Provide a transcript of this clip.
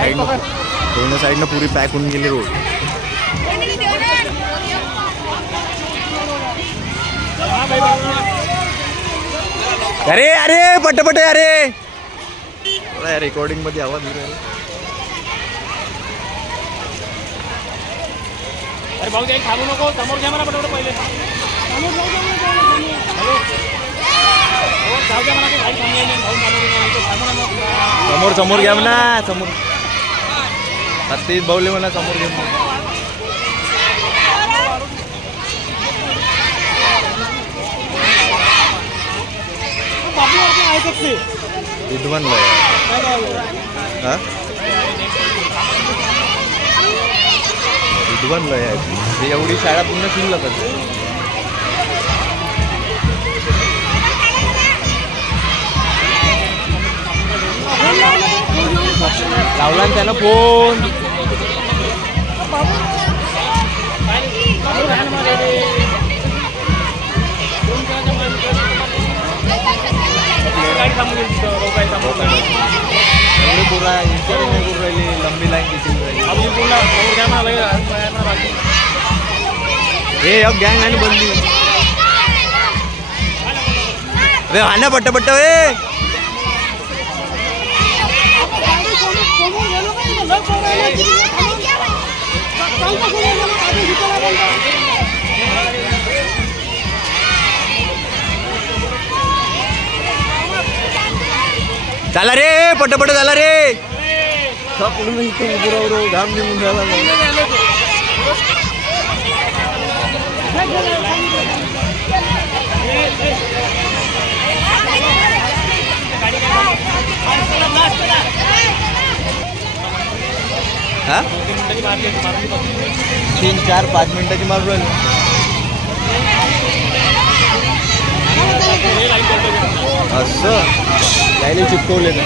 साईडनं पुरी पॅक होऊन गेली रोड. अरे अरे पटपट अरे रेकॉर्डिंग मध्ये आवाज येऊ राहिला. अरे भाऊ जाईल थांबू नको, समोर घ्या मला पटपट पहिले. समोर समोर घ्या म्हणा, समोर तेच भाऊले म्हणा समोर घे. विद्वान हा विद्वान लय आहे. एवढी शाळा पूर्ण शिकला पाहिजे. लावला ना त्यानं फोन. एवढे पुरा इंचारी नाही करू राहिली, लंबी लाईन किती हे अब गँग आणि बंदी. अरे हा ना पट्ट वे झाला रे पटपट झाला रे. पुढे घाम निघून झाला. हा 3-4-5 मिनिटाची मारू राहिली. असं त्याला चिपकवले ना.